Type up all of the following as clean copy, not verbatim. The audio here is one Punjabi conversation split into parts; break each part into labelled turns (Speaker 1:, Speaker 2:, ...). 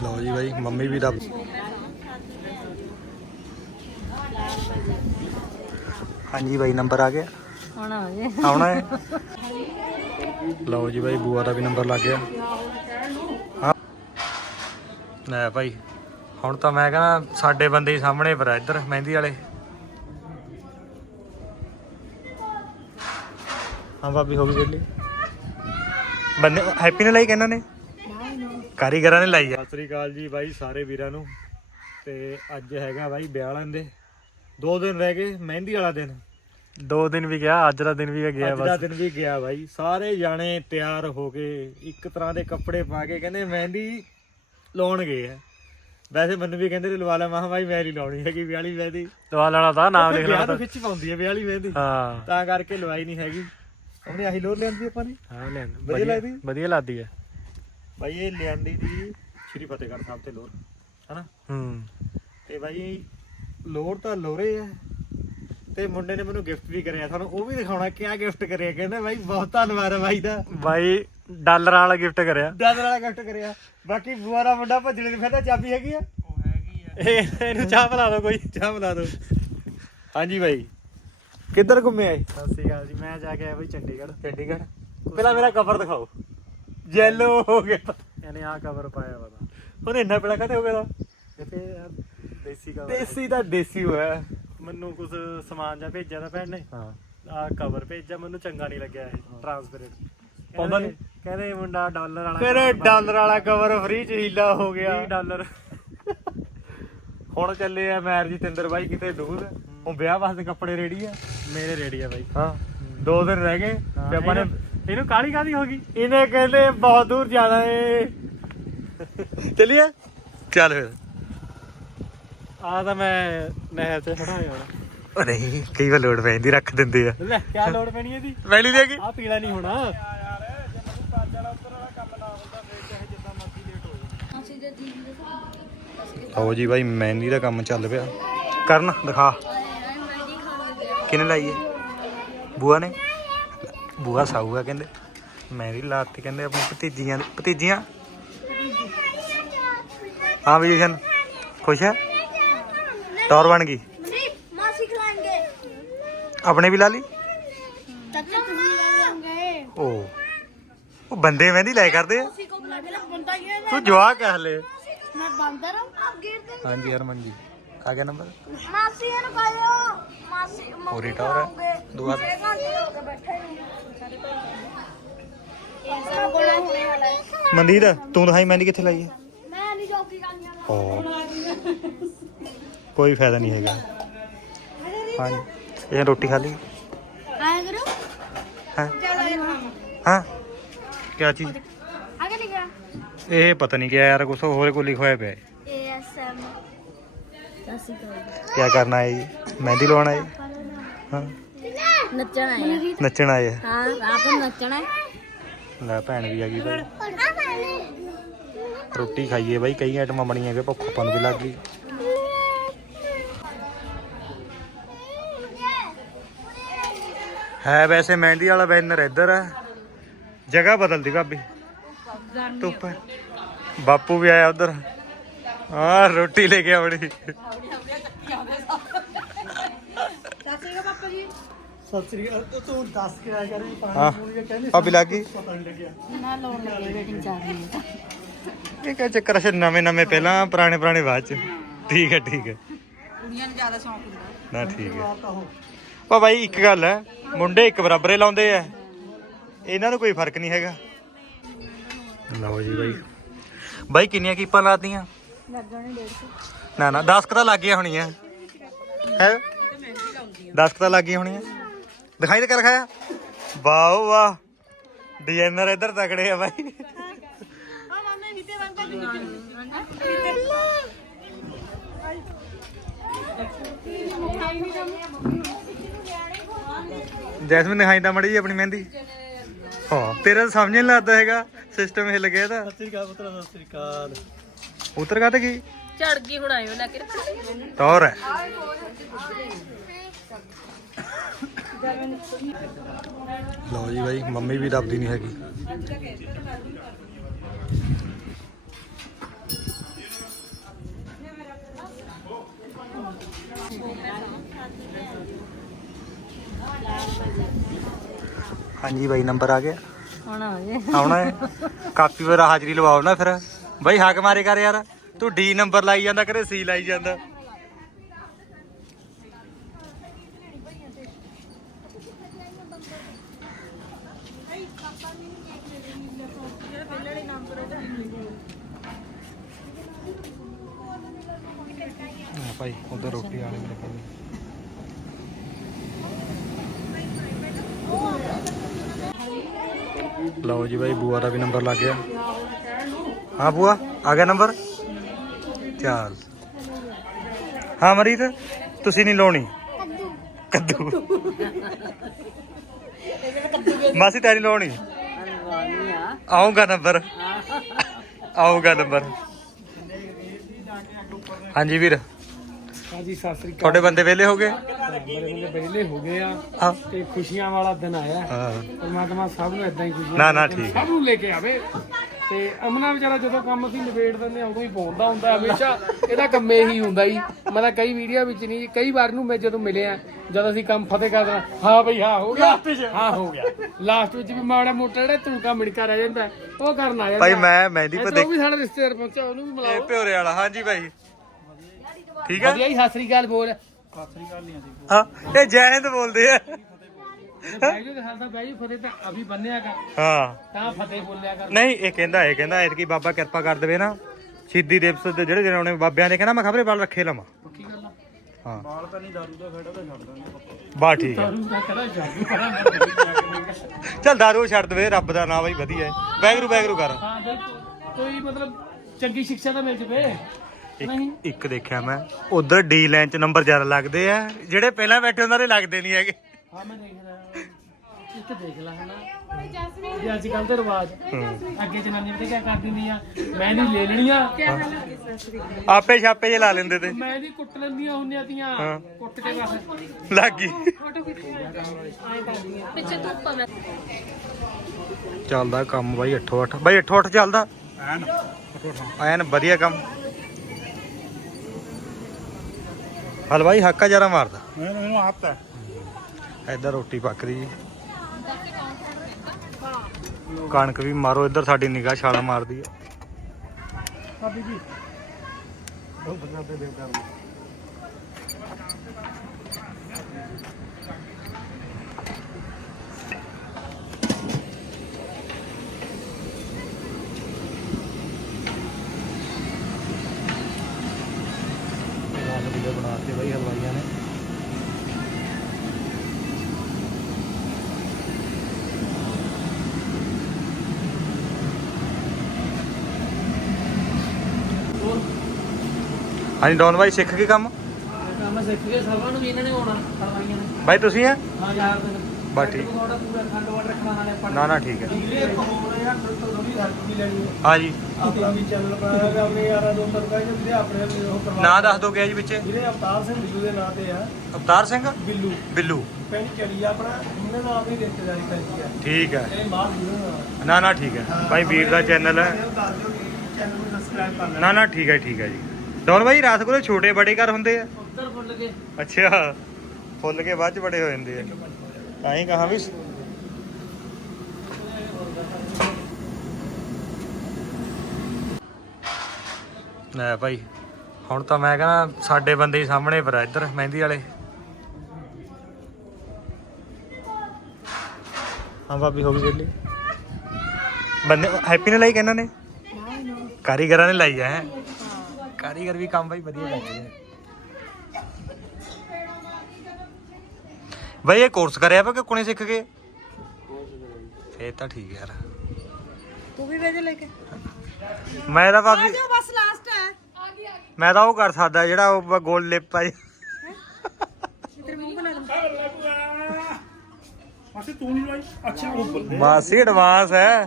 Speaker 1: ਲਓ ਜੀ ਬਾਈ ਮੰਮੀ ਵੀ ਦੱਬ ਹਾਂਜੀ ਬਾਈ ਨੰਬਰ ਆ ਗਿਆ ਆਉਣਾ ਹੈ। ਲਓ ਜੀ ਬਾਈ ਬੂਆ ਦਾ ਵੀ ਨੰਬਰ ਲੱਗ ਗਿਆ। ਹਾਂ ਲੈ ਭਾਈ ਹੁਣ ਤਾਂ ਮੈਂ ਕਹਿੰਦਾ ਸਾਡੇ ਬੰਦੇ ਸਾਹਮਣੇ ਪਰ ਇੱਧਰ ਮਹਿੰਦੀ ਵਾਲੇ। ਹਾਂ ਭਾਬੀ ਹੋ ਗਈ ਵਿਹਲੀ ਬੰਦੇ ਹੈਪੀ ਨੇ ਲਾਈ ਕਿ ਇਹਨਾਂ ਨੇ ਕਾਰੀਗਰਾਂ ਨੇ ਲਾਈ ਆ। ਸਤਿ ਸ੍ਰੀ ਅਕਾਲ ਜੀ ਬਾਈ ਸਾਰੇ ਵੀਰਾਂ ਨੂੰ। ਤੇ ਅੱਜ ਹੈਗਾ ਬਾਈ ਵਿਆਹ ਵਾਲਿਆਂ ਦੇ 2 ਦਿਨ ਰਹਿ ਗਏ। ਮਹਿੰਦੀ ਵਾਲਾ ਦਿਨ 2 ਦਿਨ ਵੀ ਗਿਆ ਅੱਜ ਦਾ ਦਿਨ ਵੀ ਗਿਆ। ਅੱਜ ਦਾ ਦਿਨ ਵੀ ਗਿਆ ਬਾਈ। ਸਾਰੇ ਜਾਣੇ ਤਿਆਰ ਹੋ ਕੇ ਇੱਕ ਤਰ੍ਹਾਂ ਦੇ ਕੱਪੜੇ ਪਾ ਕੇ ਕਹਿੰਦੇ ਮਹਿੰਦੀ ਲਾਉਣ ਗਏ ਆ। ਵੈਸੇ ਮੈਨੂੰ ਵੀ ਕਹਿੰਦੇ ਲਵਾ ਲੈ। ਮੈਂ ਬਾਈ ਮੈਂ ਨਹੀਂ ਲਾਉਣੀ ਹੈਗੀ ਵਿਆਹ ਵਾਲੀ ਮਹਿੰਦੀ। ਲਵਾ ਲੈਣਾ ਤਾਂ ਨਾਮ ਲਿਖ ਲੈਣਾ ਤਾਂ ਖਿੱਚ ਪਾਉਂਦੀ ਹੈ ਵਿਆਹ ਵਾਲੀ ਮਹਿੰਦੀ। ਹਾਂ ਤਾਂ ਕਰਕੇ ਲਵਾਈ ਨਹੀਂ ਹੈਗੀ। ਉਹਨੇ ਆਹੀ ਲੋਰ ਲਿਆਂਦੀ ਆਪਾਂ ਨੇ। ਹਾਂ ਲਿਆਂਦੀ ਵਧੀਆ ਲੱਗਦੀ ਵਧੀਆ ਲੱਗਦੀ ਹੈ ਬਾਈ। ਇਹ ਲਿਆਂਦੀ ਦੀ ਸ਼੍ਰੀ ਫਤਿਹਗੜ੍ਹ ਸਾਹਿਬ ਤੇ ਲੋਰ ਹਨਾ। ਤੇ ਬਾਈ ਲੋਰ ਤਾਂ ਲੋਰੇ ਆ। ਤੇ ਮੁੰਡੇ ਨੇ ਮੈਨੂੰ ਗਿਫਟ ਵੀ ਕਰਿਆ। ਤੁਹਾਨੂੰ ਉਹ ਵੀ ਦਿਖਾਉਣਾ ਕਿਆ ਗਿਫਟ ਕਰਿਆ। ਕਹਿੰਦੇ ਬਾਈ ਬਹੁਤ ਧੰਨਵਾਦ ਬਾਈ ਦਾ। ਬਾਈ ਡਾਲਰ ਵਾਲਾ ਗਿਫਟ ਕਰਿਆ। ਡਾਲਰ ਵਾਲਾ ਗਿਫਟ ਕਰਿਆ। ਬਾਕੀ ਬੂਆ ਦਾ ਮੁੰਡਾ ਭੱਜਣੇ ਦੀ ਫਿਰਦਾ ਚਾਬੀ ਹੈਗੀ ਆ। ਉਹ ਹੈਗੀ ਆ। ਇਹਨੂੰ ਚਾਹ ਪਿਲਾ ਦਿਓ ਕੋਈ ਚਾਹ ਪਿਲਾ ਦਿਓ। ਹਾਂਜੀ ਬਾਈ ਕਿੱਧਰ ਘੁੰਮੇ ਆਏ। ਸਤਿ ਸ਼੍ਰੀ ਅਕਾਲ ਜੀ। ਮੈਂ ਜਾ ਕੇ ਆਇਆ ਬਾਈ ਚੰਡੀਗੜ੍ਹ। ਪਹਿਲਾਂ ਮੇਰਾ ਕਵਰ ਦਿਖਾਓ। ਜੈਲੋ ਹੋ ਗਿਆ। ਇਹਨੇ ਆਹ ਕਵਰ ਪਾਇਆ ਵਾ ਤਾਂ ਉਹਨੇ ਇੰਨਾ ਪੀਲਾ ਕਾਹਤੇ ਹੋ ਗਿਆ। ਦੇਸੀ ਕਵਰ ਦੇਸੀ ਤਾਂ ਦੇਸੀ ਹੋਇਆ। ਮੈਨੂੰ ਕੁਝ ਸਮਾਨ ਜਾਂ ਭੇਜਿਆ ਤਾਂ ਭੈਣ ਨੇ। ਹਾਂ ਆਹ ਕਵਰ ਭੇਜਿਆ ਮੈਨੂੰ ਚੰਗਾ ਨਹੀਂ ਲੱਗਿਆ ਇਹ ਟ੍ਰਾਂਸਪੇਰੈਂਟ ਪਾਉਂਦਾ ਨਹੀਂ। ਕਹਿੰਦੇ ਮੁੰਡਾ ਡਾਲਰ ਵਾਲਾ ਫਿਰ ਡਾਲਰ ਵਾਲਾ ਕਵਰ ਫ੍ਰੀ ਚ ਹੀਲਾ ਹੋ ਗਿਆ। $20 ਹੁਣ ਚੱਲੇ ਆ ਮੈਰਿਜ ਤਿੰਦਰ ਬਾਈ ਕਿਤੇ ਦੂਰ। ਉਹ ਵਿਆਹ ਵਾਸਤੇ ਕੱਪੜੇ ਰੈਡੀ ਆ। ਮੇਰੇ ਰੈਡੀ ਆ ਬਾਈ। ਹਾਂ 2 ਦਿਨ ਰਹਿ ਗਏ ਤੇ ਆਪਾਂ ਨੇ ਇਹਨੂੰ ਕਾਹਲੀ ਕਾਹਦੀ ਹੋ ਗਈ। ਇਹਨੇ ਕਹਿੰਦੇ ਬਹੁਤ ਦੂਰ ਜਾਣਾ ਏ। ਚੱਲੀਏ ਚੱਲ ਫਿਰ। ਆ ਤਾਂ ਮੈਂ ਨਹਿਰ ਤੇ ਖੜਾ ਹੋਇਆ। ਉਹ ਨਹੀਂ ਕਈ ਵਾਰ ਲੋੜ ਪੈਂਦੀ ਰੱਖ ਦਿੰਦੇ ਆ। ਲੈ ਕਿਆ ਲੋੜ ਪੈਣੀ ਇਹਦੀ ਵੈਲੀ ਦੇ ਕੇ ਆ ਪੀਲਾ ਨਹੀਂ ਹੋਣਾ। ਲਓ ਜੀ ਬਾਈ ਮਹਿੰਦੀ ਦਾ ਕੰਮ ਚੱਲ ਪਿਆ। ਕਰਨ ਦਿਖਾ ਕਿਹਨੇ ਲਾਈ ਹੈ। ਬੂਆ ਨੇ। ਬੂਆ ਸਾਊ ਆ ਕਹਿੰਦੇ। ਮਹਿੰਦੀ ਲਾਤੀ ਕਹਿੰਦੇ ਆਪਣੀ ਭਤੀਜੀਆਂ। ਹਾਂ ਵੀ ਜਸ਼ਨ ਖੁਸ਼ ਹੈ। ਟੌਰ ਬਣ ਗਈ। ਆਪਣੇ ਵੀ ਲਾ ਲਈ। ਉਹ ਬੰਦੇ ਮਹਿੰਦੀ ਲੈ ਕਰਦੇ ਆ। ਤੂੰ ਜਵਾਕ ਹੈ ਹਲੇ। ਹਾਂਜੀ ਹਰਮਨ ਜੀ ਆ ਗਿਆ ਨੰਬਰ। ਪੂਰੀ ਟੌਰ ਹੈ। ਦੁਆ ਮਨਦੀਰ ਤੂੰ ਦਿਖਾਈ ਮਹਿੰਦੀ ਕਿੱਥੇ ਲਾਈ ਹੈ। ਕੋਈ ਫਾਇਦਾ ਨਹੀਂ ਹੈਗਾ। ਹਾਂਜੀ ਇਹ ਰੋਟੀ ਖਾ ਲਈ। ਹਾਂ ਕਿਆ ਚੀਜ਼ ਇਹ ਪਤਾ ਨਹੀਂ ਕਿਆ ਯਾਰ ਕੁਛ ਹੋਰ ਕੋਈ ਲਿਖਿਆ ਹੋਇਆ ਪਿਆ। ਕਿਆ ਕਰਨਾ ਹੈ ਜੀ। ਮਹਿੰਦੀ ਲਵਾਉਣਾ ਹੈ। ਹਾਂ ਨੱਚਣਾ ਹੈ। ਲੈ ਭੈਣ ਵੀ ਆ ਗਈ ਬਾਈ। ਰੋਟੀ ਖਾਈਏ ਬਾਈ ਕਈ ਆਈਟਮਾਂ ਬਣੀਆਂ ਗਏ। ਭੁੱਖ ਆਪਾਂ ਨੂੰ ਵੀ ਲੱਗ ਗਈ। ਹੈ ਵੈਸੇ ਮਹਿੰਦੀ ਵਾਲਾ ਬੈਨਰ ਇੱਧਰ ਹੈ। ਜਗ੍ਹਾ ਬਦਲਦੀ ਭਾਬੀ ਧੁੱਪ। ਬਾਪੂ ਵੀ ਆਇਆ ਉਧਰ। ਹਾਂ ਰੋਟੀ ਲੈ ਕੇ ਆਉਣੀ। ਸਤਿ ਸ੍ਰੀ ਅਕਾਲ। ਤੂੰ ਦੱਸ ਕੇ ਆਇਆ ਕਰ ਪਾਣੀ ਕਹਿੰਦੇ ਭਾਬੀ ਲੱਗ ਗਈ। ਪਤਾ ਨਹੀਂ ਲੱਗਿਆ ਨਾ ਲਾਉਣ ਲੱਗੇ ਵੇਟਿੰਗ ਚੱਲ ਰਹੀ ਹੈ। ਇਹ ਕਿਆ ਚੱਕਰ ਹੈ। ਨਵੇਂ ਪਹਿਲਾਂ ਪੁਰਾਣੇ ਬਾਅਦ ਚ। ਠੀਕ ਹੈ ਕੁੜੀਆਂ ਨੂੰ ਜ਼ਿਆਦਾ ਸ਼ੌਂਕ ਹੁੰਦਾ ਨਾ। ਠੀਕ ਹੈ ਪਰ ਬਾਈ ਇੱਕ ਗੱਲ ਹੈ ਮੁੰਡੇ ਇੱਕ ਬਰਾਬਰੇ ਲਾਉਂਦੇ ਆ। ਇਹਨਾਂ ਨੂੰ ਕੋਈ ਫਰਕ ਨਹੀਂ ਹੈਗਾ। ਲਓ ਜੀ ਬਾਈ ਕਿੰਨੀਆਂ ਕੀਪਾਂ ਲਾਤੀਆਂ। ਨਾ 10 ਤਾਂ ਲੱਗ ਗਈਆਂ ਹੋਣੀਆਂ ਹੈ। 10 ਤਾਂ ਲੱਗ ਗਈਆਂ ਹੋਣੀਆਂ। ਦਿਖਾਈ ਤਾਂ ਕਰ ਖਾਇਆ। ਵਾਹ ਵਾਹ ਡਿਜ਼ਾਈਨਰ ਇੱਧਰ ਤਕੜੇ ਆ ਬਾਈ। ਜੈਸਮੀਨ ਦਿਖਾਈ ਤਾਂ ਮੜੀ ਜੀ ਆਪਣੀ ਮਹਿੰਦੀ। ਹਾਂ ਤੇਰਾ ਸਮਝ ਨਹੀਂ ਲੱਗਦਾ ਹੈਗਾ ਸਿਸਟਮ ਹਿੱਲ ਗਿਆ ਇਹਦਾ। ਸਤਿ ਸ੍ਰੀ ਅਕਾਲ ਉਤਰ ਗਾ ਤੇ ਕੀ ਝੜ ਗਈ ਹੁਣ ਆਇਓ ਲੈ ਕੇ ਟੌਰ ਹੈ। ਲਓ ਜੀ ਬਾਈ ਮੰਮੀ ਵੀ ਦੱਬਦੀ ਨਹੀਂ ਹੈਗੀ। ਹਾਂਜੀ ਬਾਈ ਨੰਬਰ ਆ ਗਿਆ
Speaker 2: ਆਉਣਾ ਹੋਵੇ
Speaker 1: ਆਉਣਾ ਹੈ ਕਾਪੀ 'ਤੇ ਹਾਜ਼ਰੀ ਲਵਾਓ ਨਾ ਫਿਰ ਬਾਈ ਹੱਕ ਮਾਰੇ ਕਰ ਯਾਰ ਤੂੰ ਡੀ ਨੰਬਰ ਲਾਈ ਜਾਂਦਾ ਕਦੇ ਸੀ ਲਾਈ ਜਾਂਦਾ ਭਾਈ ਉਧਰ ਰੋਟੀ ਵਾਲੇ ਮੇਰੇ ਕੋਲ ਲਓ ਜੀ ਭਾਈ ਬੂਆ ਦਾ ਵੀ ਨੰਬਰ ਲੱਗ ਗਿਆ ਹਾਂ ਬੂਆ ਆ ਗਿਆ ਨੰਬਰ ਚੱਲ ਹਾਂ ਮਰੀਤ ਤੁਸੀਂ ਨਹੀਂ ਲਾਉਣੀ ਕੱਦੂ ਮਾਸੀ ਤੈਨੂੰ ਲਾਉਣੀ ਆਊਗਾ ਨੰਬਰ ਆਊਗਾ ਨੰਬਰ ਹਾਂਜੀ ਵੀਰ
Speaker 3: ਹਾਂਜੀ ਸਤਿ ਸ੍ਰੀ ਅਕਾਲ
Speaker 1: ਤੁਹਾਡੇ ਬੰਦੇ ਵਿਹਲੇ ਹੋ ਗਏ
Speaker 3: ਮੇਰੇ ਵਿਹਲੇ ਹੋ ਗਏ ਆ
Speaker 1: ਹਾਂ
Speaker 3: ਤੇ ਖੁਸ਼ੀਆਂ ਵਾਲਾ ਦਿਨ ਆਇਆ
Speaker 1: ਹਾਂ
Speaker 3: ਪਰਮਾਤਮਾ ਸਭ ਨੂੰ ਇਦਾਂ ਹੀ ਖੁਸ਼ੀਆਂ
Speaker 1: ਨਾ ਠੀਕ
Speaker 3: ਸਭ ਨੂੰ ਲੈ ਕੇ ਆਵੇ ਤੇ ਅਮਨਾ ਵਿਚਾਰਾ ਜਦੋਂ ਕੰਮ ਅਸੀਂ ਨਿਬੇੜ ਦਿੰਦੇ ਆ ਉਦੋਂ ਹੀ ਪਹੁੰਚਦਾ ਹੁੰਦਾ ਹਮੇਸ਼ਾ ਇਹਦਾ ਕੰਮ ਇਹੀ ਹੁੰਦਾ ਹੀ ਮੈਂ ਤਾਂ ਕਈ ਵੀਡੀਓ ਵਿੱਚ ਨਹੀਂ ਕਈ ਵਾਰ ਨੂੰ ਮੈਂ ਜਦੋਂ ਮਿਲਿਆ ਜਦ ਅਸੀਂ ਕੰਮ ਫਤਿਹ ਕਰਦਾ ਹਾਂ ਬਈ ਹਾਂ ਹੋ ਗਿਆ ਹਾਂ ਹੋ ਗਿਆ ਲਾਸਟ ਵਿੱਚ ਵੀ ਮਾੜਾ ਮੋਟਾ ਜਿਹੜਾ ਤੂੰ ਕੰਮ ਨਿਕਾ ਰਹਿ ਜਾਂਦਾ ਉਹ ਕਰਨ ਆ ਜਾਂਦਾ
Speaker 1: ਭਾਈ ਮੈਂ ਮਹਿੰਦੀ ਪਰ
Speaker 3: ਉਹ ਵੀ ਸਾਡਾ ਰਿਸ਼ਤੇਦਾਰ ਪਹੁੰਚਿਆ ਉਹਨੂੰ ਵੀ
Speaker 1: ਇਹ
Speaker 3: ਮਿਲਾਓ
Speaker 1: ਭਿਓਰੇ ਵਾਲਾ ਹਾਂਜੀ ਭਾਈ ਠੀਕ ਹੈ
Speaker 3: ਵਧੀਆ ਜੀ ਸਤਿ ਸ੍ਰੀ ਅਕਾਲ ਬੋਲ
Speaker 1: ਹਾਂ ਇਹ ਜੈ ਹਿੰਦ ਬੋਲਦੇ ਆ
Speaker 3: ਬੈਜੋ ਦੇ ਖਾਲਸਾ ਬੈਜੋ ਫਤਿਹ ਤਾਂ ਅਭੀ ਬੰਨਿਆ ਕਰ
Speaker 1: ਹਾਂ
Speaker 3: ਤਾਂ ਫਤਿਹ ਬੋਲਿਆ ਕਰ
Speaker 1: ਨਹੀਂ ਇਹ ਕਹਿੰਦਾ ਐਤਕੀ ਬਾਬਾ ਕਿਰਪਾ ਕਰ ਦੇਵੇ ਨਾ ਸ਼ਹੀਦੀ ਦਿਵਸ ਦੇ ਜਿਹੜੇ ਦਿਨ ਆਉਣੇ ਬਾਬਿਆਂ ਦੇ ਕਹਿੰਦਾ ਮੈਂ ਖਬਰੇ ਵਾਲ ਰੱਖੇ ਲਵਾਂ
Speaker 3: ਪੱਕੀ ਗੱਲ ਆ
Speaker 1: ਹਾਂ
Speaker 3: ਬਾਲ ਤਾਂ ਨਹੀਂ ਦਾਰੂ ਦਾ ਖੜਾ ਤਾਂ ਛੱਡ ਦਾਂਗੇ
Speaker 1: ਬਾ ਠੀਕ ਹੈ
Speaker 3: ਦਾਰੂ ਦਾ ਖੜਾ ਜਾਦੂ ਕਰਾਂਗੇ
Speaker 1: ਚੱਲ ਦਾਰੂ ਛੱਡ ਦੇਵੇ ਰੱਬ ਦਾ ਨਾਮ ਬਾਈ ਵਧੀਆ ਹੈ ਵੈਗਰੂ ਕਰ
Speaker 3: ਹਾਂ ਬਿਲਕੁਲ ਕੋਈ ਮਤਲਬ ਚੰਗੀ ਸਿੱਖਿਆ ਤਾਂ ਮਿਲ ਜਵੇ ਨਹੀਂ
Speaker 1: ਇੱਕ ਦੇਖਿਆ ਮੈਂ ਉਧਰ ਡੀ ਲਾਈਨ 'ਚ ਨੰਬਰ ਜ਼ਿਆਦਾ ਲੱਗਦੇ ਆ ਜਿਹੜੇ ਪਹਿਲਾਂ ਬੈਠੇ ਉਹਨਾਂ ਦੇ ਲੱਗਦੇ ਨਹੀਂ ਹੈਗੇ
Speaker 3: ਹਾਂ ਮੈਂ ਦੇਖ ਰਿਹਾ ਇੱਕ ਦੇਖ ਲੈ ਹਨਾ ਇਹ ਅੱਜ ਕੱਲ ਦੇ ਰਿਵਾਜ ਅੱਗੇ ਜਨਾਨੀ ਪਤਾ ਕੀ ਕਰ ਦਿੰਦੀਆਂ ਮੈਂ ਨਹੀਂ ਲੈ ਲੈਣੀਆਂ
Speaker 1: ਆਪੇ ਛਾਪੇ ਜੇ ਲਾ ਲੈਂਦੇ ਤੇ
Speaker 3: ਮੈਂ ਨਹੀਂ ਕੁੱਟ ਲੈਂਦੀਆਂ ਹੁੰਦੀਆਂ ਤੀਆਂ ਕੁੱਟ ਕੇ ਬਸ
Speaker 1: ਲੱਗ ਗਈ
Speaker 2: ਪਿੱਛੇ ਧੁੱਪ ਆ
Speaker 1: ਚੱਲਦਾ ਕੰਮ ਬਾਈ 8-8 ਬਾਈ 8-8 ਚੱਲਦਾ ਐਨ ਵਧੀਆ ਕੰਮ ਹਲਵਾਈ ਹੱਕਾ ਜਰਾ ਮਾਰਦਾ
Speaker 3: ਮੈਨੂੰ ਆਪ
Speaker 1: ਇੱਧਰ ਰੋਟੀ ਪੱਕ ਰਹੀ ਜੀ ਕਣਕ ਵੀ ਮਾਰੋ ਇੱਧਰ ਸਾਡੀ ਨਿਗਾਹ ਛਾਲ ਮਾਰਦੀ ਹੈ
Speaker 3: ਸਾਡੀ ਜੀ ਬਹੁਤ ਵਧੀਆ ਤੇ ਦੇਵ ਕਰ
Speaker 1: ਬਣਾ ਕੇ ਬਾਈ ਹਲਵਾਈਆਂ ਨੇ ਹਾਂਜੀ ਡੌਨ ਬਾਈ ਸਿੱਖ ਕੇ ਕੰਮ
Speaker 3: ਕੰਮ ਸਿੱਖ ਕੇ ਸਭਾਂ ਨੂੰ ਵੀ ਇਹਨਾਂ ਨੇ ਆਉਣਾ ਕਰਵਾਈਆਂ ਨੇ
Speaker 1: ਬਾਈ ਤੁਸੀਂ ਆ
Speaker 3: ਹਾਂ ਯਾਰ
Speaker 1: ਬਸ ਠੀਕ
Speaker 3: ਥੋੜਾ ਪੂਰਾ ਖੰਡ ਵਾਟ ਰੱਖਣਾ ਨਾਲੇ ਆਪਾਂ
Speaker 1: ਨਾ ਠੀਕ ਹੈ
Speaker 3: ਇੱਕ ਹੋਰ ਯਾਰ ਥੋੜੀ ਹੈਲਪ ਵੀ ਲੈਣੀ ਹੈ
Speaker 1: ਹਾਂਜੀ
Speaker 3: ਆਪਣਾ ਵੀ ਚੈਨਲ ਬਣਾਇਆ ਹੋਇਆ ਆਪਣੇ ਯਾਰਾਂ ਦੋਸਤਾਂ ਨੂੰ ਕਹਿੰਦੇ ਵੀਰੇ ਆਪਣੇ ਉਹ ਕਰਵਾ
Speaker 1: ਨਾਂ ਦੱਸ ਦੋ ਗਿਆ ਜੀ ਵਿੱਚ
Speaker 3: ਵੀਰੇ ਅਵਤਾਰ ਸਿੰਘ ਬਿੱਲੂ ਦੇ ਨਾਂ ਤੇ ਆ
Speaker 1: ਅਵਤਾਰ ਸਿੰਘ ਬਿੱਲੂ
Speaker 3: ਪਿੰਡ ਚੜੀ ਆਪਣਾ ਉਹਨਾਂ ਨਾਲ ਆਪਣੀ ਰਿਸ਼ਤੇਦਾਰੀ ਪੈਂਦੀ ਆ
Speaker 1: ਠੀਕ ਹੈ
Speaker 3: ਇਹ ਮਾਰ ਵੀਰੋ
Speaker 1: ਨਾ ਠੀਕ ਹੈ ਬਾਈ ਵੀਰ ਦਾ ਚੈਨਲ ਹੈ
Speaker 3: ਦੱਸ ਦਿਓ ਕਿ ਚੈਨਲ ਨੂੰ ਸਬਸਕ੍ਰਾਈਬ ਕਰ ਲੈਣਾ
Speaker 1: ਨਾ ਠੀਕ ਹੈ ਜੀ ਡੌਨ ਬਾਈ ਰਾਤ ਕੋਲੇ ਛੋਟੇ ਬੜੇ ਘਰ ਹੁੰਦੇ ਆ
Speaker 3: ਉੱਤਰ ਫੁੱਲ ਕੇ
Speaker 1: ਅੱਛਾ ਫੁੱਲ ਕੇ ਬਾਅਦ ਚ ਬੜੇ ਹੋ ਜਾਂਦੇ ਆ ਤਾਂ ਹੀ ਕਹਾਂ ਵੀ ਲੈ ਭਾਈ ਹੁਣ ਤਾਂ ਮੈਂ ਕਹਿੰਦਾ ਸਾਡੇ ਬੰਦੇ ਹੀ ਸਾਹਮਣੇ ਪਰ ਇੱਧਰ ਮਹਿੰਦੀ ਵਾਲੇ ਹਾਂ ਭਾਬੀ ਹੋ ਗਈ ਵੇਲੀ ਬੰਦੇ ਹੈਪੀ ਨੇ ਲਾਈ ਕਿਹਨਾਂ ਨੇ ਕਾਰੀਗਰਾਂ ਨੇ ਲਾਈ ਹੈ ਕਾਰੀਗਰ ਵੀ ਕੰਮ ਭਾਈ ਵਧੀਆ ਕਰਦੇ ਆ ਭਾਈ ਇਹ ਕੋਰਸ ਕਰਿਆ ਵਾ ਕਿ ਕੋਨੇ ਸਿੱਖ ਗਏ ਫੇਰ ਤਾਂ ਠੀਕ ਹੈ ਯਾਰ
Speaker 2: ਤੂੰ ਵੀ ਵੇਜ ਲੈ ਕੇ
Speaker 1: ਮੈਂ ਤਾਂ ਭਾਬੀ
Speaker 2: ਬਸ ਲਾਸਟ ਹੈ
Speaker 1: ਮੈਂ ਤਾਂ ਉਹ ਕਰ ਸਕਦਾ ਜਿਹੜਾ ਉਹ ਗੋਲ ਲਿਪ ਪਾਈ
Speaker 2: ਤੇਰੇ ਮੂੰਹ ਬਣਾ ਲਵਾਂ
Speaker 3: ਅੱਛਾ ਤੂੰ ਨਹੀਂ ਲਾਈ ਅੱਛਾ ਉਹ
Speaker 1: ਮਾਸੀ ਐਡਵਾਂਸ ਹੈ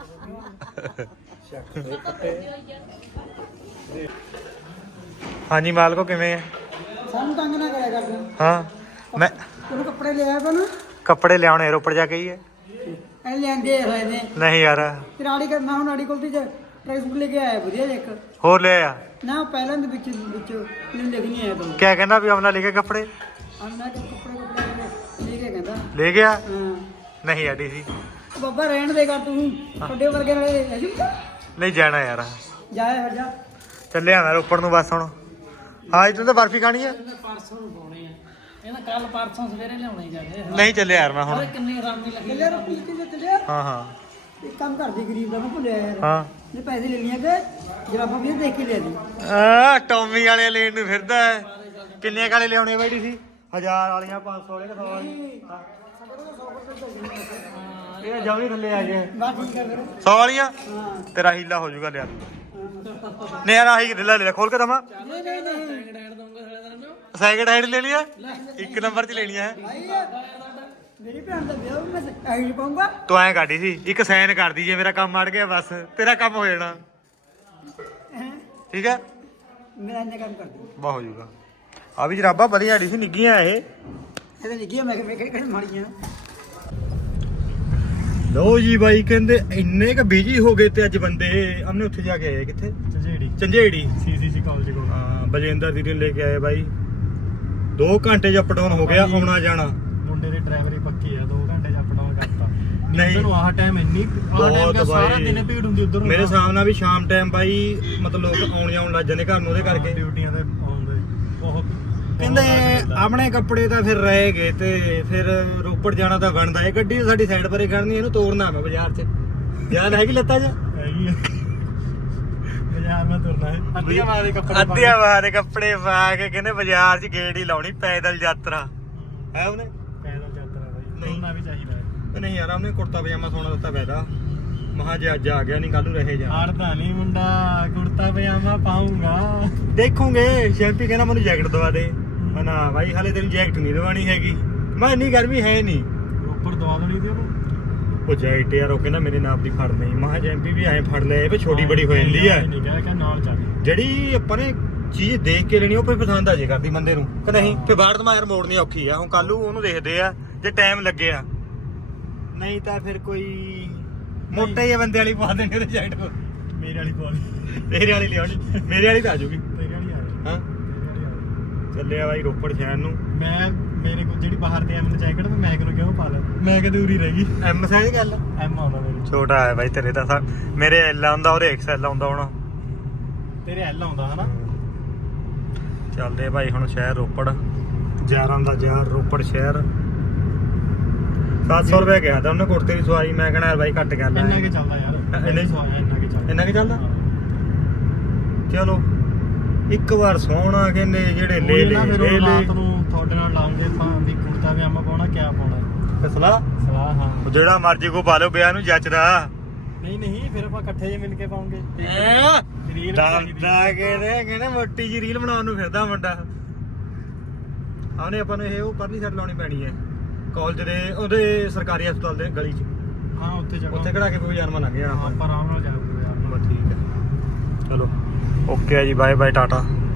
Speaker 1: ਹਾਂਜੀ ਮਾਲਕੋ ਕਿਵੇਂ ਹੈ
Speaker 3: ਸਾਨੂੰ ਤੰਗ ਨਾ ਕਰਿਆ ਕਰ ਤੂੰ
Speaker 1: ਹਾਂ ਮੈਂ
Speaker 3: ਉਹਨੂੰ ਕੱਪੜੇ ਲਿਆ ਤਾ ਨਾ
Speaker 1: ਕੱਪੜੇ ਲਿਆਉਣੇ ਰੋਪੜ ਜਾ ਕੇ ਹੀ ਹੈ
Speaker 3: ਇਹ ਲੈਂਦੇ ਹੋਏ ਨੇ
Speaker 1: ਨਹੀਂ ਯਾਰ
Speaker 3: ਰਾੜੀ ਕਰਨਾ ਹੁਣ ਰਾੜੀ ਕੋਲ ਤੇ ਟ੍ਰੈਸ ਲੈ ਕੇ ਆਇਆ ਵਧੀਆ ਜਿਹਾ ਇੱਕ
Speaker 1: ਹੋਰ ਲੈ ਆ
Speaker 3: ਨਾ ਪਹਿਲਾਂ ਦੇ ਵਿੱਚ ਇਹਨੂੰ ਲਿਖ ਨਹੀਂ ਆਇਆ ਤਾਂ
Speaker 1: ਕਿਆ ਕਹਿੰਦਾ ਵੀ ਆਪਣਾ ਲੈ ਕੇ ਕੱਪੜੇ
Speaker 3: ਅੰਨਾ ਕੇ ਕੱਪੜੇ ਲੈ ਕੇ ਕਹਿੰਦਾ
Speaker 1: ਲੈ ਗਿਆ
Speaker 3: ਹਾਂ
Speaker 1: ਨਹੀਂ ਐਡੀ ਸੀ
Speaker 2: ਬੱਬਾ ਰਹਿਣ ਦੇਗਾ ਤੂੰ ਵੱਡੇ ਵਰਗੇ ਨਾਲੇ ਅਜੂ
Speaker 1: ਨਹੀਂ ਜਾਣਾ ਯਾਰ
Speaker 2: ਜਾਇਆ ਫਿਰ ਜਾ
Speaker 1: ਚੱਲਿਆ ਮੈਂ ਰੋਪੜ ਨੂੰ ਬਸ ਹੁਣ ਹਾਂ ਤੂੰ ਤਾਂ ਬਰਫੀ ਖਾਣੀ ਆ
Speaker 3: ਪਰਸੋਂ ਨੂੰ ਪਾਉਣੇ ਆ ਇਹਨਾਂ ਕੱਲ ਪਰਸੋਂ ਸਵੇਰੇ ਲਿਆਉਣੇ ਜਾਂਦੇ
Speaker 1: ਨਹੀਂ ਚੱਲਿਆ ਯਾਰ ਮੈਂ ਹੁਣ
Speaker 3: ਕਿੰਨੇ ਆਰਾਮੀ ਲੱਗੇ
Speaker 2: ਚੱਲਿਆ ਰੋਟੀ ਕਿੱਥੇ ਚੱਲਿਆ
Speaker 1: ਹਾਂ ਹਾਂ
Speaker 2: ਇੱਕ ਕੰਮ ਕਰਦੀ ਗਰੀਬ ਦਾ ਮੈਂ ਭੁੱਲਿਆ ਯਾਰ
Speaker 1: ਹਾਂ
Speaker 2: ਨੇ ਪੈਸੇ ਲੈ ਲੀਆਂ ਕਿ ਜਰਾਬਾਂ ਵੀ ਦੇਖ ਕੇ ਲਿਆ ਦੀ
Speaker 1: ਆ ਟੌਮੀ ਵਾਲੇ ਲੈਣ ਨੂੰ ਫਿਰਦਾ ਹੈ। ਕਿੰਨੇ ਕਾਲੇ ਲਿਆਉਣੇ ਬੈਠੀ ਸੀ 1000 ਵਾਲੀਆਂ 500 ਵਾਲੇ 100 ਵਾਲੀਆਂ ਇਹ ਜਮੀ ਥੱਲੇ ਆ ਗਏ
Speaker 2: ਬਸ ਠੀਕ ਆ ਫਿਰ
Speaker 1: 100 ਵਾਲੀਆਂ
Speaker 2: ਹਾਂ
Speaker 1: ਤੇਰਾ ਹੀਲਾ ਹੋ ਜਾਊਗਾ ਲਿਆ ਨਹੀਂ ਯਾਰ ਆਹੀ ਢਿੱਲਾ ਲੈ ਖੋਲ ਕੇ ਦਮਾ
Speaker 2: ਨਹੀਂ ਨਹੀਂ ਨਹੀਂ
Speaker 3: ਡੈਡ ਦਊਂਗਾ ਸਾਲੇ ਦਾ
Speaker 1: ਸੈਕਿੰਡ ਹੈਂਡ ਲੈਣੀ ਆ ਇੱਕ ਨੰਬਰ 'ਚ ਲੈਣੀ ਹੈ
Speaker 2: ਭਾਈ ਮੇਰੀ ਭੈਣ ਦਾ ਵਿਆਹ ਮੈਂ ਆਈ ਪਾਉਂਗਾ
Speaker 1: ਤੂੰ ਐਂ ਕਾਢੀ ਸੀ ਇੱਕ ਸਾਈਨ ਕਰਦੀ ਜੇ ਮੇਰਾ ਕੰਮ ਅੜ ਗਿਆ ਬਸ ਤੇਰਾ ਕੰਮ ਹੋ ਜਾਣਾ ਠੀਕ ਹੈ
Speaker 2: ਮੇਰਾ ਇੰਨਾ ਕੰਮ ਕਰਦੀ
Speaker 1: ਬਹੁਤ ਹੋ ਜਾਊਗਾ ਆ ਵੀ ਜਰਾਬਾਂ ਵਧੀਆ ਆੜੀ ਸੀ ਨਿੱਗੀਆਂ ਇਹ
Speaker 2: ਇਹਦੇ ਨਿੱਕੀ ਮੈਂ ਕਿਹੜੇ ਮਾਰੀਆਂ
Speaker 1: ਲੋ ਜੀ ਬਾਈ ਕਹਿੰਦੇ ਇੰਨੇ ਕ ਬਿਜੀ ਹੋ ਗਏ ਤੇ ਅੱਜ ਬੰਦੇ ਹਮਨੇ ਉੱਥੇ ਜਾ ਕੇ ਆਏ ਕਿੱਥੇ ਚੰਜੇੜੀ
Speaker 3: ਸੀਸੀਸੀ ਕਾਲਜ ਕੋਲ
Speaker 1: ਹਾਂ ਬਜੇਂਦਰ ਦੀਦੀ ਨੂੰ ਲੈ ਕੇ ਆਏ ਬਾਈ 2 ਘੰਟੇ ਚ ਅਪ ਡਾਊਨ ਹੋ ਗਿਆ ਆਉਣਾ ਜਾਣਾ
Speaker 3: ਮੁੰਡੇ ਦੀ ਡਰਾਈਵਰੀ ਪੱਕੀ ਆ 2 ਘੰਟੇ ਚ ਅਪ ਡਾਊਨ ਕਰਤਾ
Speaker 1: ਨਹੀਂ
Speaker 3: ਨੂੰ ਆਹ ਟਾਈਮ ਇੰਨੀ
Speaker 1: ਬਹੁਤ
Speaker 3: ਸਾਰਾ
Speaker 1: ਬਾਈ।
Speaker 3: ਦਿਨ ਭੀੜ ਹੁੰਦੀ ਉਧਰ
Speaker 1: ਮੇਰੇ ਹਿਸਾਬ ਨਾਲ ਵੀ ਸ਼ਾਮ ਟਾਈਮ ਬਾਈ ਮਤਲਬ ਲੋਕ ਆਉਣ ਜਾਣ ਲੱਗ ਜਾਂਦੇ ਘਰ ਨੂੰ ਉਹਦੇ ਕਰਕੇ
Speaker 3: ਡਿਊਟੀਆਂ ਤੇ ਆਉਂਦੇ ਬਹੁਤ
Speaker 1: ਕਹਿੰਦੇ ਆਪਣੇ ਕੱਪੜੇ ਤਾਂ ਫਿਰ ਰਹਿ ਗਏ ਤੇ ਫਿਰ ਰੋਪੜ ਜਾਣਾ ਤਾਂ ਬਣਦਾ ਹੈ ਗੱਡੀ ਸਾਡੀ ਸਾਈਡ ਪਰੇ ਖੜਨੀ ਇਹਨੂੰ ਤੋੜਨਾ ਮੈਂ ਬਾਜ਼ਾਰ 'ਚ ਜਾਨ ਹੈਗੀ ਲੱਤਾਂ 'ਚ
Speaker 3: ਹੈਗੀ ਆ ਬਾਜ਼ਾਰ ਮੈਂ ਤੁਰਨਾ ਹੈ ਅੱਧੀਆਂ ਮਾਰ ਦੇ ਕੱਪੜੇ
Speaker 1: ਅੱਧਿਆਂ ਵਾਰੇ ਕੱਪੜੇ ਪਾ ਕੇ ਕਹਿੰਦੇ ਬਾਜ਼ਾਰ 'ਚ ਗੇੜ ਹੀ ਲਾਉਣੀ ਪੈਦਲ ਯਾਤਰਾ ਹੈ ਉਹਨੇ
Speaker 3: ਪੈਦਲ ਯਾਤਰਾ ਬਾਈ
Speaker 1: ਨਹੀਂ।
Speaker 3: ਤੁਰਨਾ ਵੀ ਚਾਹੀਦਾ ਹੈ।
Speaker 1: ਨਹੀਂ ਯਾਰ ਉਹਨੇ ਕੁੜਤਾ ਪਜਾਮਾ ਸੋਨਾ ਦਿੱਤਾ ਪੈਦਾ ਮਹਾ ਜੇ ਅੱਜ ਆ ਗਿਆ ਨਹੀਂ ਕੱਲ ਨੂੰ ਰਹੇ ਜਾ
Speaker 3: ਹਾਰਦਾ ਨਹੀਂ ਮੁੰਡਾ ਕੁੜਤਾ ਪਜਾਮਾ ਪਾਉਂਗਾ
Speaker 1: ਦੇਖੂਗੇ ਸ਼ੈਂਪੀ ਕਹਿੰਦਾ ਮੈਨੂੰ ਜੈਕਟ ਦਵਾ ਦੇ ਨਾ ਭਾਈ ਹਾਲੇ ਤੈਨੂੰ ਜੈਕਟ ਨਹੀਂ ਦਵਾਣੀ ਹੈਗੀ ਮੈਂ ਇੰਨੀ ਗਰਮੀ ਹੈ ਨਹੀਂ
Speaker 3: ਉੱਪਰ ਦਵਾ ਦੇਣੀ ਸੀ ਉਹਨੂੰ
Speaker 1: ਉਹ ਜੈਕਟ ਯਾਰ ਉਹ ਕਹਿੰਦਾ ਮੇਰੇ ਨਾਪ ਦੀ ਫੜ ਨਹੀਂ ਮਹਾ ਜੈਂਪੀ ਵੀ ਐਂ ਫੜ ਲੈ ਵੀ ਛੋਟੀ ਬੜੀ ਹੋ ਜਾਂਦੀ ਹੈ
Speaker 3: ਨਹੀਂ ਕਹਿ ਨਾਲ ਚੱਲ
Speaker 1: ਜਿਹੜੀ ਆਪਾਂ ਨੇ ਚੀਜ਼ ਦੇਖ ਕੇ ਲੈਣੀ ਉਹ ਕੋਈ ਪਸੰਦ ਆ ਜੇ ਕਰਦੀ ਬੰਦੇ ਨੂੰ ਕਿ ਨਹੀਂ ਫੇ ਬਾਹਰ ਤੋਂ ਯਾਰ ਮੋੜਨੀ ਔਖੀ ਆ ਹੁਣ ਕੱਲ ਨੂੰ ਉਹਨੂੰ ਦੇਖਦੇ ਆ ਜੇ ਟਾਈਮ ਲੱਗਿਆ ਨਹੀਂ ਤਾਂ ਫਿਰ ਕੋਈ ਮੋਟੇ ਜਿਹੇ ਬੰਦੇ ਵਾਲੀ ਪਾ ਦੇਣੀ ਉਹਦੇ ਜੈਕਟ ਕੋ
Speaker 3: ਮੇਰੇ ਵਾਲੀ ਪਵਾ
Speaker 1: ਤੇਰੇ ਵਾਲੀ ਲਿਆਉਣੀ ਮੇਰੇ ਵਾਲੀ ਤਾਂ ਆ ਜਾਊਗੀ
Speaker 3: ਤੇਰੇ ਵਾਲੀ ਆ ਗਈ
Speaker 1: ਹਾਂ ਚੱਲਿਆ ਬਾਈ ਰੋਪੜ ਸ਼ਹਿਰ ਨੂੰ
Speaker 3: ਮੈਂ ਮੇਰੇ ਕੋਲ ਜਿਹੜੀ ਬਾਹਰ ਦੀ ਐਮ ਜੈਕਟ ਮੈਂ ਕਿਹਨੂੰ ਕਿਉਂ ਪਾ ਲਿਆ ਮੈਂ ਕਿਤੇ ਉਰੀ ਰਹਿ ਗਈ
Speaker 1: ਐਮ ਸਾਈਜ਼ ਗੱਲ
Speaker 3: ਐਮ ਆਉਂਦਾ ਮੇਰੇ
Speaker 1: ਛੋਟਾ ਹੈ ਬਾਈ ਤੇਰੇ ਤਾਂ ਮੇਰੇ ਐਲ ਆਉਂਦਾ ਉਹਦੇ ਐਕਸਐਲ ਆਉਂਦਾ ਹੋਣਾ
Speaker 3: ਤੇਰੇ ਐਲ ਆਉਂਦਾ ਹਨਾ
Speaker 1: ਚੱਲਦੇ ਭਾਈ ਹੁਣ ਸ਼ਹਿਰ ਰੋਪੜ 11 ਦਾ ਯਾਰ ਰੋਪੜ ਸ਼ਹਿਰ 700 ਰੁਪਏ ਗਿਆ ਤਾਂ ਉਹਨੇ ਕੁੜਤੇ ਦੀ ਸਵਾਰੀ ਮੈਂ ਕਹਿਣਾ ਯਾਰ ਬਾਈ ਘੱਟ ਕਰ ਲੈ
Speaker 3: ਇੰਨਾ ਕਿ ਚੱਲਦਾ ਯਾਰ
Speaker 1: ਇੰਨਾ ਹੀ
Speaker 3: ਸਵਾਇਆ ਇੰਨਾ ਕਿ ਚੱਲਦਾ
Speaker 1: ਇੰਨਾ ਕਿ ਚੱਲਦਾ ਚਲੋ ਇੱਕ ਵਾਰ ਸੋਹਣਾ ਕਹਿੰਦੇ ਜਿਹੜੇ ਲੈ
Speaker 3: ਨਾ ਫਿਰ ਉਹ
Speaker 1: ਲੈ
Speaker 3: ਰਾਤ ਨੂੰ ਤੁਹਾਡੇ ਨਾਲ ਲਾਉਂਗੇ ਭਾਂ ਵੀ ਕੁੜਤਾ ਪਜਾਮਾ ਪਾਉਣਾ ਕਿਆ ਪਾਉਣਾ
Speaker 1: ਫਸਲਾ
Speaker 3: ਸਲਾਹ ਹਾਂ
Speaker 1: ਉਹ ਜਿਹੜਾ ਮਰਜੀ ਕੋ ਪਾ ਲਓ ਵਿਆਹ ਨੂੰ ਜੱਚਦਾ
Speaker 3: ਨਹੀਂ ਫਿਰ ਆਪਾਂ ਇਕੱਠੇ ਜੇ ਮਿਲ ਕੇ ਪਾਉਂਗੇ ਰੀਲ
Speaker 1: ਦਾਦਾ ਕਹਿੰਦੇ ਮੋਟੀ ਜੀ ਰੀਲ ਬਣਾਉਣ ਨੂੰ ਫਿਰਦਾ ਮੁੰਡਾ ਆਉਨੇ ਆਪਾਂ ਨੂੰ ਇਹ ਉਹ ਪਰਲੀ ਸਾਈਡ ਲਾਉਣੀ ਪੈਣੀ ਹੈ ਕਾਲਜ ਦੇ ਉਹਦੇ ਸਰਕਾਰੀ ਹਸਪਤਾਲ ਦੇ ਗਲੀ 'ਚ
Speaker 3: ਹਾਂ ਉੱਥੇ ਜਗ੍ਹਾ
Speaker 1: ਉੱਥੇ ਖੜਾ ਕੇ ਕੋਈ ਜਾਨਮਾ ਲੰਘ ਜਾਣਾ
Speaker 3: ਆਪਾਂ ਆਰਾਮ ਨਾਲ ਜਾਵਾਂਗੇ ਯਾਰ
Speaker 1: ਬਸ ਠੀਕ ਹੈ ਚਲੋ ਓਕੇ ਜੀ ਬਾਏ ਬਾਏ ਟਾਟਾ